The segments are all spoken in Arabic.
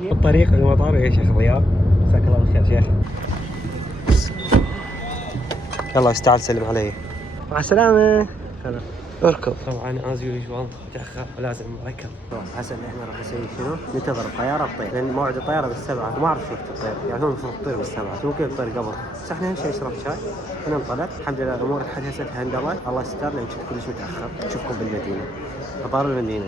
الطريق المطار يا شيخ ضياء، مساك الله بالخير شيخ. يلا استعد سلم علي. مع السلامة. هلا اركب. طبعا از يوجوال متاخر ولازم اركب. حسن احنا راح نسوي شنو؟ ننتظر الطياره تطير، لان موعد الطياره بالسبعة وما اعرف شو وقت تطير، يعني هو المفروض تطير بالسبعة، ممكن تطير قبل، بس احنا نمشي نشرب شاي. انا انطلقت الحمد لله الامور اتحسنت هندلة، الله يستر لان كنت كلش متاخر. نشوفكم بالمدينه، مطار المدينه.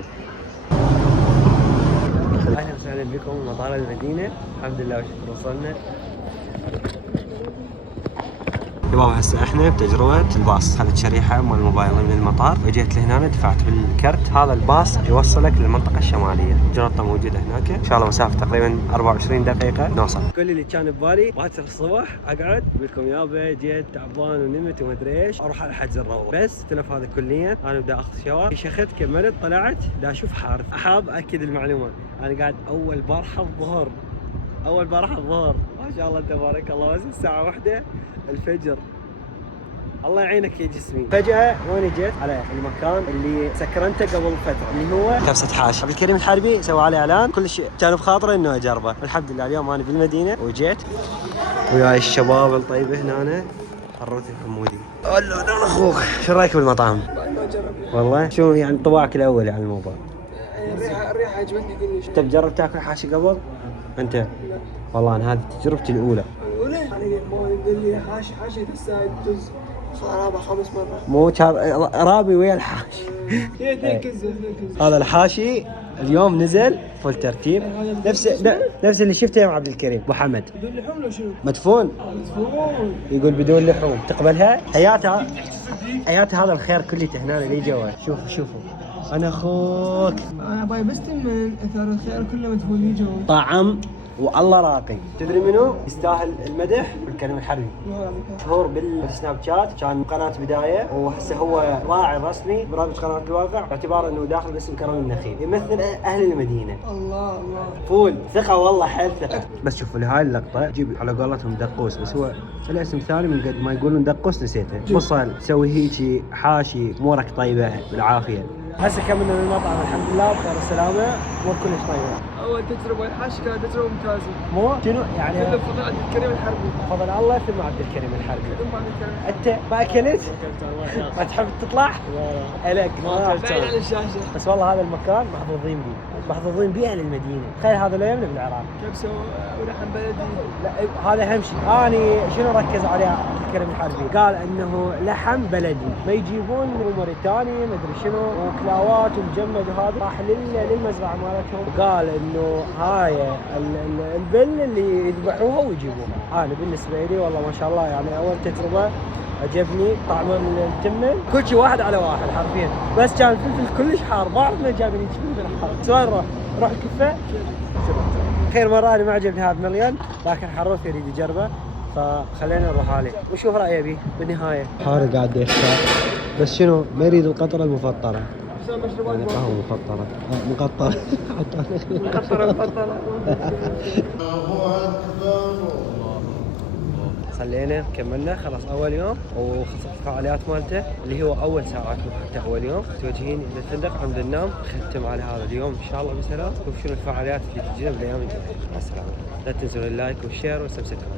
اهلا وسهلا بكم مطار المدينه، الحمد لله وشكر وصلنا. شباب هسه احنا بتجربة الباص، خذت شريحة مال الموبايل من المطار واجيت لهنا دفعت بالكرت، هذا الباص يوصلك للمنطقة الشمالية، جرطة موجودة هناك، ان شاء الله مسافة تقريبا 24 دقيقة نوصل. كل اللي كان ببالي باكر الصبح اقعد اقول لكم يابا جيت تعبان ونمت ومدري ايش اروح على حجز الروضة، بس تلف هذا كليا. انا بدي اخذ شاور، شخت كملت طلعت دا اشوف حارث. احاب اكد المعلومة، انا قاعد اول بارحة الظهر، اول بارحة الظهر ما شاء الله تبارك الله، بس الساعة 1 الفجر. الله يعينك يا جسمي. فجأة وين جيت؟ على المكان اللي سكرنته قبل فترة، اللي هو كبسة حاش. عبد الكريم الحربي سوى عليه اعلان، كل شيء كان بخاطره انه اجربه. الحمد لله اليوم انا بالمدينة وجيت وياي الشباب الطيبة هنا، حروتي الحمودي. والله انا اخوك، شو رايك بالمطعم؟ ما جرب والله شو يعني انطباعك الاول عن الموضوع؟ الريحه عجبتني كلش. انت مجرب تاكل حاشي قبل؟ انت؟ لا والله انا هذه تجربتي الاولى. وليه؟ يعني ما يقول لي حاشي تستاهل تدز رابع 5 مرات. مو رابي ويا الحاشي. هذا الحاشي اليوم نزل فل ترتيب، نفس اللي شفته مع عبد الكريم ابو حمد. بدون لحوم لو شنو؟ مدفون. مدفون. يقول بدون لحوم، تقبلها؟ حياتي هذا الخير كليته هنا اللي جوا. شوفوا انا اخوك، انا باي بستمن اثر الخير كله مدفون يجوا. طعم والله راقي. تدري منو يستاهل المدح؟ الكريم الحربي. مشهور بالسناب شات، كان قناة بداية وهسه هو راعي رسمي برابط قناة الواقع، باعتبار انه داخل باسم كرم النخيل، يمثل اهل المدينة. الله فول ثقة والله، حيل ثقة. بس شوفوا لهاي اللقطة جيب على قولتهم دقوس، بس هو الاسم ثاني من قد ما يقولون دقوس نسيته. وصل تسوي هيجي حاشي، امورك طيبة بالعافية. هسه كملنا من المطعم الحمد لله بخير السلامة، امور كلش طيبة. اول تجربه الحاشي كانت تجربه ممتازه. مو شنو يعني؟ كله بفضل عبد الكريم الحربي. فضل الله ثم عبد الكريم الحربي. ثم عبد الكريم. انت ما اكلت؟ ما تحب تطلع؟ لا لك بعيد عن الشاشه. بس والله هذا المكان محظوظين به اهل المدينه. تخيل هذا لو يمنا بالعراق كبسه ولحم بلدي. لا هذا اهم شيء. اني شنو ركز عليه عبد الكريم الحربي؟ قال انه لحم بلدي، ما يجيبون موريتاني ما ادري شنو وكلاوات ومجمد، وهذا راح للمزرعه مالتهم، قال انه هاي البل اللي يذبحوها ويجيبوها. انا بالنسبه لي والله ما شاء الله يعني اول تجربه عجبني طعم التمن، كل شيء واحد على واحد حرفيا، بس كان الفلفل كلش حار، ما اعرف ليش جايبين فلفل حار. سؤال روح الكفه. خير مره انا ما عجبني هذا مليون، لكن حروث يريد يجربه فخلينا نروح عليه وشوف رايه به بالنهايه. حار قاعد يختار، بس شنو ما يريد القطره المفطره. يعني قهوه مفطره مقطره. مقطره. صلينا كملنا خلاص اول يوم، وخلصت الفعاليات مالته اللي هو اول ساعات حتى اول يوم، متوجهين الى الفندق عند ننام، نختم على هذا اليوم ان شاء الله بسلام. شوف شنو الفعاليات اللي تجينا بالايام الجايه. مع السلامه. لا تنسوا اللايك والشير والسبسكرايب.